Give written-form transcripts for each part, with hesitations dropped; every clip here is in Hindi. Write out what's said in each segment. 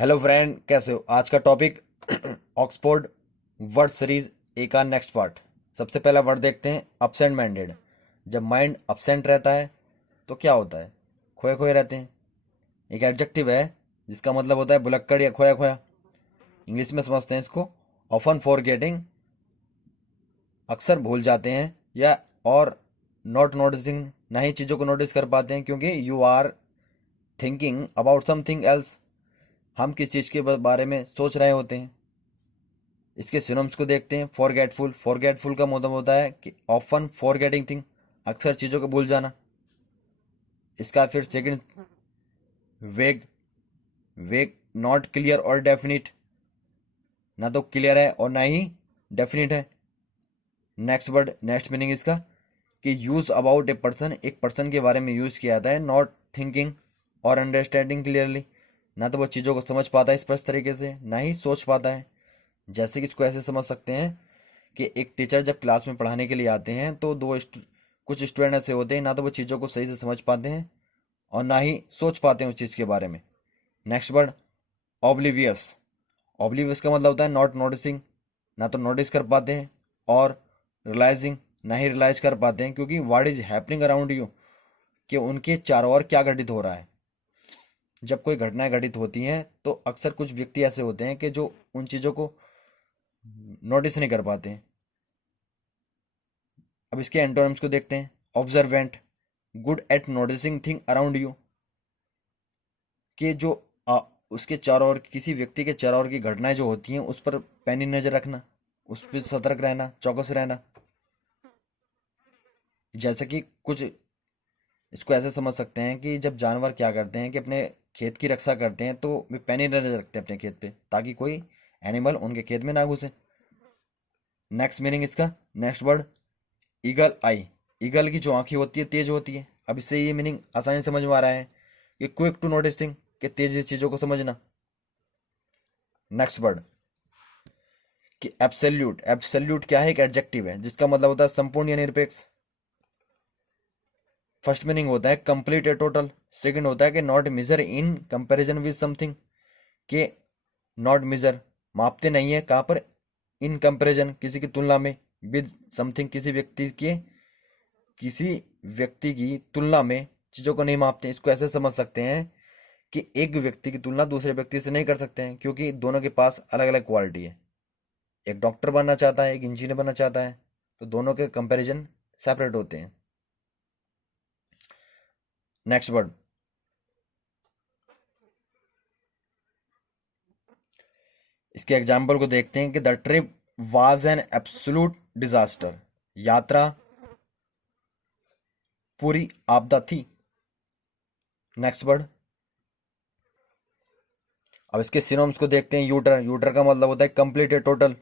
हेलो फ्रेंड, कैसे हो। आज का topic Oxford word series A का नेक्स्ट पार्ट। सबसे पहला वर्ड देखते हैं, अपसेंट माइंडेड। जब माइंड अपसेंट रहता है तो क्या होता है? खोए खोए रहते हैं। एक एडजेक्टिव है जिसका मतलब होता है भुलक्कड़ या खोया खोया। इंग्लिश में समझते हैं इसको। ऑफन फॉरगेटिंग, अक्सर भूल जाते हैं, या और नॉट नोटिसिंग, ना ही चीज़ों को नोटिस कर पाते हैं क्योंकि you are thinking about something else. हम किस चीज़ के बारे में सोच रहे होते हैं। इसके सिनोनिम्स को देखते हैं। फॉरगेटफुल, फॉरगेटफुल का मतलब होता है कि ऑफन फॉरगेटिंग थिंग, अक्सर चीज़ों को भूल जाना। इसका फिर सेकंड, वेग, वेग नॉट क्लियर और डेफिनिट, ना तो क्लियर है और ना ही डेफिनिट है। नेक्स्ट वर्ड, नेक्स्ट मीनिंग इसका कि यूज अबाउट ए पर्सन, एक पर्सन के बारे में यूज किया जाता है। नॉट थिंकिंग और अंडरस्टैंडिंग क्लियरली, ना तो वो चीज़ों को समझ पाता है स्पष्ट तरीके से, ना ही सोच पाता है। जैसे कि इसको ऐसे समझ सकते हैं कि एक टीचर जब क्लास में पढ़ाने के लिए आते हैं तो कुछ स्टूडेंट ऐसे होते हैं, ना तो वो चीज़ों को सही से समझ पाते हैं और ना ही सोच पाते हैं उस चीज़ के बारे में। Next word, oblivious. ऑब्लिवियस का मतलब होता है नॉट नोटिसिंग, ना तो नोटिस कर पाते हैं, और रियलाइजिंग, ना ही रियलाइज कर पाते हैं क्योंकि what is happening around you, कि उनके चारों ओर क्या घटित हो रहा है। जब कोई घटनाएं घटित होती हैं तो अक्सर कुछ व्यक्ति ऐसे होते हैं कि जो उन चीज़ों को नोटिस नहीं कर पाते हैं। अब इसके एंटोनिम्स को देखते हैं। Observant, good at noticing thing around you, कि जो उसके चारों ओर, किसी व्यक्ति के चारों ओर की घटनाएं जो होती हैं उस पर पैनी नजर रखना, उस पर सतर्क रहना, चौकस रहना। जैसे कि कुछ, इसको ऐसे समझ सकते हैं कि जब जानवर क्या करते हैं कि अपने खेत की रक्षा करते हैं तो वे पैनी नजर रखते हैं अपने खेत पे, ताकि कोई एनिमल उनके खेत में ना घुसे। नेक्स्ट मीनिंग इसका, नेक्स्ट वर्ड, ईगल आई। ईगल की जो आंखें होती है तेज होती है। अब इससे ये मीनिंग आसानी समझ में आ रहा है कि क्विक टू नोटिसिंग, कि तेज चीजों को समझना। नेक्स्ट वर्ड कि एब्सोल्यूट। एब्सोल्यूट क्या है? एक एडजेक्टिव है जिसका मतलब होता है संपूर्ण या निरपेक्ष। फर्स्ट मीनिंग होता है कंप्लीट या टोटल। सेकंड होता है कि not measure in comparison with something, के नॉट मेजर मापते नहीं है, कहाँ पर? इन कंपैरिजन, किसी की तुलना में, विद समथिंग, किसी व्यक्ति की तुलना में चीज़ों को नहीं मापते हैं। इसको ऐसे समझ सकते हैं कि एक व्यक्ति की तुलना दूसरे व्यक्ति से नहीं कर सकते हैं क्योंकि दोनों के पास अलग अलग क्वालिटी है। एक डॉक्टर बनना चाहता है, एक इंजीनियर बनना चाहता है, तो दोनों के कंपैरिजन सेपरेट होते हैं। नेक्स्ट वर्ड, इसके एग्जाम्पल को देखते हैं कि the trip was an absolute disaster. यात्रा पूरी आपदा थी। नेक्स्ट वर्ड, अब इसके सिनोम्स को देखते हैं। यूटर, यूटर का मतलब होता है कंप्लीट या total.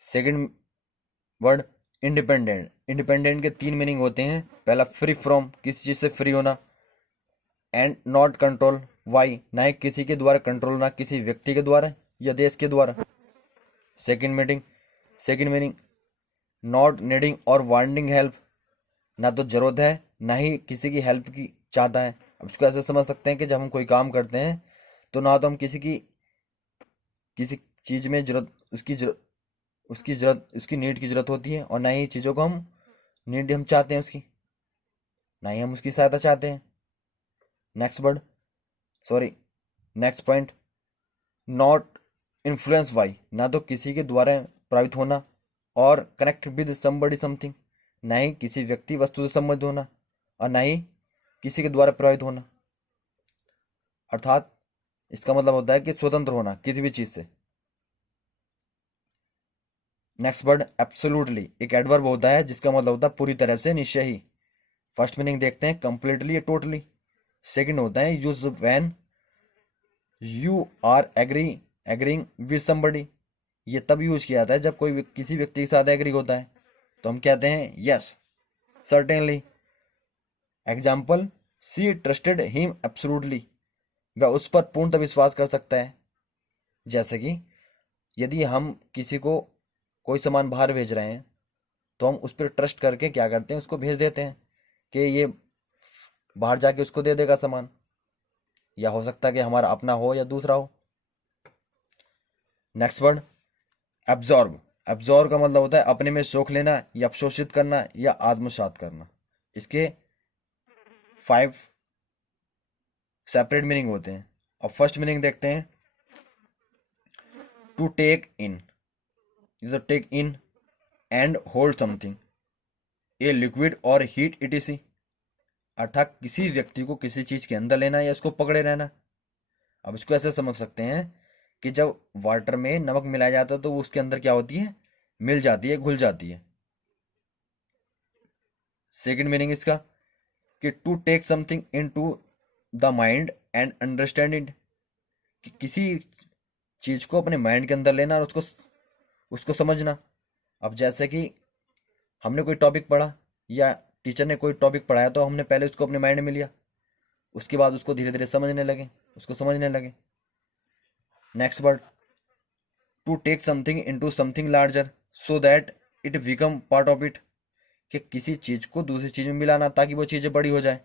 Second word, independent. Independent के तीन मीनिंग होते हैं। पहला, फ्री फ्रॉम, किसी चीज से फ्री होना। एंड नॉट कंट्रोल, वाई, ना ही किसी के द्वारा कंट्रोल, ना किसी व्यक्ति के द्वारा या देश के द्वारा। सेकंड मीनिंग नॉट नीडिंग और वांटिंग हेल्प, ना तो जरूरत है ना ही किसी की हेल्प की चाहता है। अब इसको ऐसे समझ सकते हैं कि जब हम कोई काम करते हैं तो ना तो हम किसी चीज में जरूरत, उसकी नीड की जरूरत होती है, और ना ही चीज़ों को हम नीड हम चाहते हैं उसकी, ना ही हम उसकी सहायता चाहते हैं। Next word, sorry, next point, not influence by, ना तो किसी के द्वारा प्रभावित होना, और कनेक्ट विद समबडी समथिंग, ना ही किसी व्यक्ति वस्तु से संबंधित होना, और ना ही किसी के द्वारा प्रभावित होना। अर्थात इसका मतलब होता है कि स्वतंत्र होना किसी भी चीज से। नेक्स्ट वर्ड, एब्सोल्युटली, एक एडवर्ब होता है जिसका मतलब होता है पूरी तरह से, निश्चय ही। फर्स्ट मीनिंग देखते हैं, कंप्लीटली या टोटली। सेकंड होता है use when you are agreeing with somebody, ये तब यूज किया जाता है जब कोई किसी व्यक्ति के साथ एग्री होता है, तो हम कहते हैं यस, सर्टेनली। एग्जाम्पल, सी ट्रस्टेड हिम एब्सोल्युटली, वह उस पर पूर्णतः विश्वास कर सकता है। जैसे कि यदि हम किसी को कोई सामान बाहर भेज रहे हैं तो हम उस पर ट्रस्ट करके क्या करते हैं, उसको भेज देते हैं कि ये बाहर जाके उसको दे देगा सामान। या हो सकता है कि हमारा अपना हो या दूसरा हो। Next word absorb. एब्जॉर्ब का मतलब होता है अपने में सोख लेना या अवशोषित करना या आत्मसात करना। इसके 5 सेपरेट मीनिंग होते हैं। अब फर्स्ट मीनिंग देखते हैं, टू टेक इन। तो take in and hold something, a liquid और हीट इटीसी, अर्थात किसी व्यक्ति को किसी चीज के अंदर लेना या उसको पकड़े रहना। अब इसको ऐसे समझ सकते हैं कि जब वाटर में नमक मिलाया जाता है तो वो उसके अंदर क्या होती है, मिल जाती है, घुल जाती है। सेकंड मीनिंग इसका कि to take something into the mind and understand it, कि किसी चीज को अपने माइंड के अंदर लेना और उसको उसको समझना। अब जैसे कि हमने कोई टॉपिक पढ़ा या टीचर ने कोई टॉपिक पढ़ाया तो हमने पहले उसको अपने माइंड में लिया, उसके बाद उसको धीरे धीरे समझने लगे, उसको समझने लगे। Next word to take something into something larger so that it become part of it, कि किसी चीज को दूसरी चीज में मिलाना ताकि वो चीजें बड़ी हो जाए,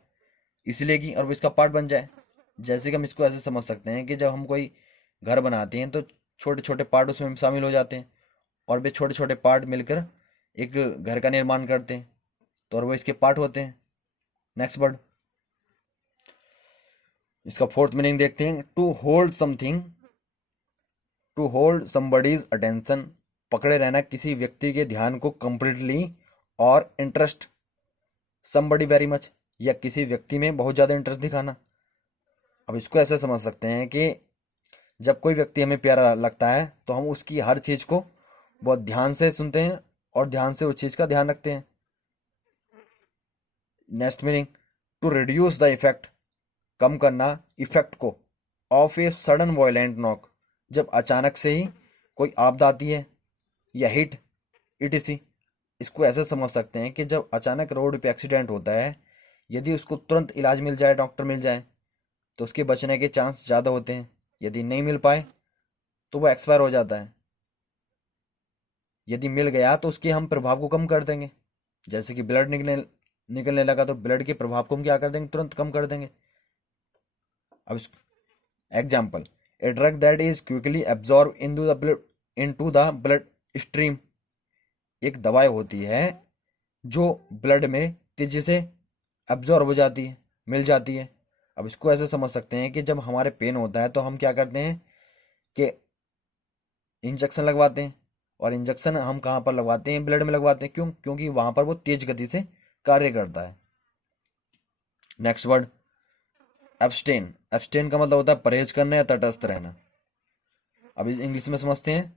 इसलिए कि और वो इसका पार्ट बन जाए। जैसे कि हम इसको ऐसे समझ सकते हैं कि जब हम कोई घर बनाते हैं तो छोटे छोटे पार्ट उसमें शामिल हो जाते हैं और वे छोटे छोटे पार्ट मिलकर एक घर का निर्माण करते हैं, तो और वो इसके पार्ट होते हैं। नेक्स्ट वर्ड इसका फोर्थ मीनिंग देखते हैं, to hold something, to hold somebody's attention, पकड़े रहना किसी व्यक्ति के ध्यान को कंप्लीटली और इंटरेस्ट समबडी वेरी मच, या किसी व्यक्ति में बहुत ज़्यादा इंटरेस्ट दिखाना। अब इसको ऐसे समझ सकते हैं कि जब कोई व्यक्ति हमें प्यारा लगता है तो हम उसकी हर चीज़ को बहुत ध्यान से सुनते हैं और ध्यान से उस चीज़ का ध्यान रखते हैं। Next meaning to reduce the effect, कम करना इफेक्ट को, of a sudden violent knock, जब अचानक से ही कोई आपदा आती है, या हिट इटीसी। इसको ऐसे समझ सकते हैं कि जब अचानक रोड पे एक्सीडेंट होता है, यदि उसको तुरंत इलाज मिल जाए, डॉक्टर मिल जाए, तो उसके बचने के चांस ज़्यादा होते हैं। यदि नहीं मिल पाए तो वो एक्सपायर हो जाता है। यदि मिल गया तो उसके हम प्रभाव को कम कर देंगे। जैसे कि ब्लड निकलने लगा तो ब्लड के प्रभाव को हम क्या कर देंगे, तुरंत कम कर देंगे। अब example, a drug that is quickly absorb into the blood stream, एक दवाई होती है जो ब्लड में तेजी से एब्जॉर्ब हो जाती है, मिल जाती है। अब इसको ऐसे समझ सकते हैं कि जब हमारे पेन होता है तो हम क्या करते हैं कि इंजेक्शन लगवाते हैं, और इंजेक्शन हम कहाँ पर लगवाते हैं, ब्लड में लगवाते हैं। क्यों? क्योंकि वहां पर वो तेज गति से कार्य करता है। Next word abstain. एब्सटेन का मतलब होता है परहेज करना या तटस्थ रहना। अब इस इंग्लिश में समझते हैं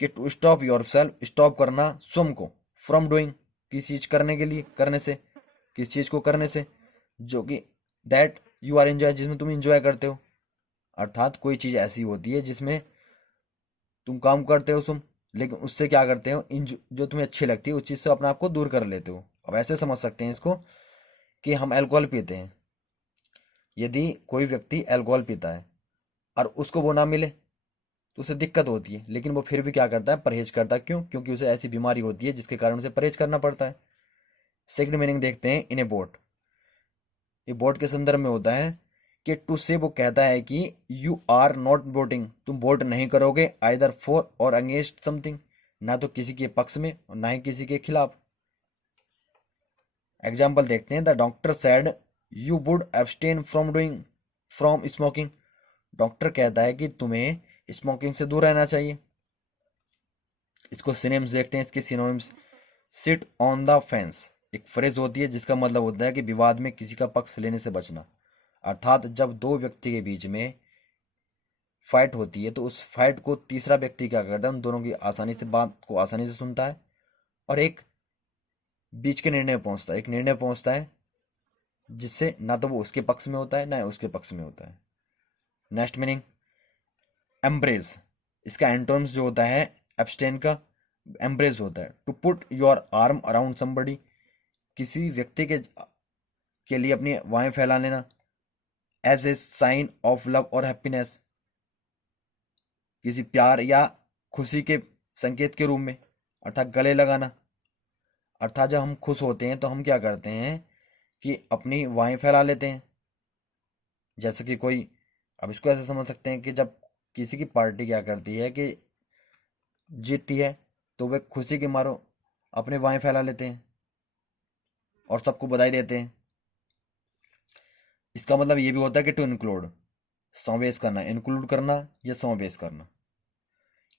कि to stop yourself, stop करना स्वयं को, फ्रॉम डूइंग, किसी चीज करने के लिए, करने से, किसी चीज को करने से जो कि दैट यू आर एंजॉय, जिसमें तुम इंजॉय करते हो। अर्थात कोई चीज ऐसी होती है जिसमें तुम काम करते हो तुम, लेकिन उससे क्या करते हो, जो तुम्हें अच्छी लगती है उस चीज से अपने आप को दूर कर लेते हो। अब ऐसे समझ सकते हैं इसको कि हम अल्कोहल पीते हैं, यदि कोई व्यक्ति अल्कोहल पीता है और उसको वो ना मिले तो उसे दिक्कत होती है, लेकिन वो फिर भी क्या करता है, परहेज करता है। क्यों? क्योंकि उसे ऐसी बीमारी होती है जिसके कारण उसे परहेज करना पड़ता है। सेकंड मीनिंग देखते हैं, इन ए बोट। ये बोट के संदर्भ में होता है कि टू से वो कहता है कि यू आर नॉट बोटिंग, तुम बोट नहीं करोगे, आइदर फॉर और अगेंस्ट समथिंग, ना तो किसी के पक्ष में और ना ही किसी के खिलाफ। एग्जाम्पल देखते हैं, the doctor said you would abstain from smoking, doctor कहता है कि तुम्हें स्मोकिंग से दूर रहना चाहिए। इसको सिनोनिम्स देखते हैं, इसके synonyms, sit on the fence, एक फ्रेज होती है जिसका मतलब होता है कि विवाद में किसी का पक्ष लेने से बचना। अर्थात जब दो व्यक्ति के बीच में फाइट होती है तो उस फाइट को तीसरा व्यक्ति क्या करता है, उन दोनों की आसानी से बात को आसानी से सुनता है और एक बीच के निर्णय पहुंचता है, एक निर्णय पहुंचता है जिससे ना तो वो उसके पक्ष में होता है ना उसके पक्ष में होता है। Next meaning embrace. इसका एंटोनिम्स जो होता है एब्सटेन का, एम्ब्रेस होता है to put your arm around somebody, किसी व्यक्ति के लिए अपनी बाहें फैला लेना, as a sign of love और हैप्पीनेस, किसी प्यार या खुशी के संकेत के रूप में। अर्थात गले लगाना, अर्थात जब हम खुश होते हैं तो हम क्या करते हैं कि अपनी बाहें फैला लेते हैं। जैसे कि कोई अब इसको ऐसे समझ सकते हैं कि जब किसी की पार्टी क्या करती है कि जीतती है तो वे खुशी के मारो अपने वाएं फैला लेते हैं और सबको बधाई देते हैं। इसका मतलब ये भी होता है कि टू इंक्लूड, समावेश करना, इंक्लूड करना या समावेश करना।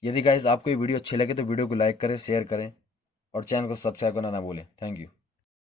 यदि गाइस आपको ये वीडियो अच्छी लगे तो वीडियो को लाइक करें, शेयर करें और चैनल को सब्सक्राइब करना ना भूलें। Thank you.